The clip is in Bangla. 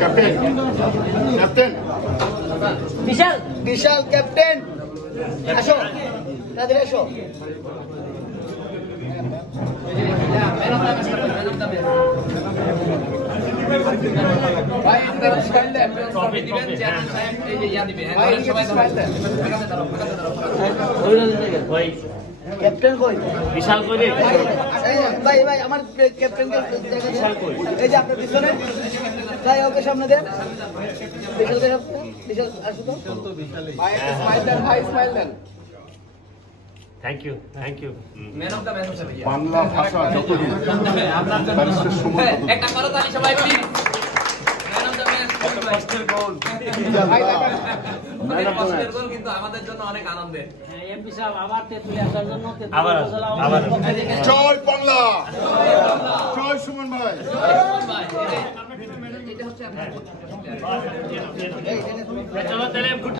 ক্যাপ্টেন ক্যাপ্টেন বিশাল বিশাল ক্যাপ্টেন আসো তাদের আসো ভাই আমাদের স্টাইল দেন ট্রফি দিবেন চেয়ারম্যান সাহেব এই যে ইয়া দিবে হ্যাঁ সবাই স্টাইল দেন ভাই ক্যাপ্টেন কই বিশাল কই রে ভাই ভাই আমার ক্যাপ্টেনকে বিশাল কই এই যে আপনার পিছনে ভাই ওকে সামনে দেন বিশাল আসো তো ভাই স্মাইল দেন ভাই স্মাইল দেন thank you man of the match হচ্ছে ভাইয়া বাংলা ভাষা যতদিন আপনার জন্য ব্যারিস্টার সুমন একটা করো তালি সবাই please man of the match কষ্টের গোল ভাই দেখেন কষ্টের গোল কিন্তু আমাদের জন্য অনেক আনন্দের এমপি সাহেব আবার তেতুলিয়া আসার জন্য আবার জয় বাংলা জয় সুমন ভাই এটা হচ্ছে আপনার চলো তাহলে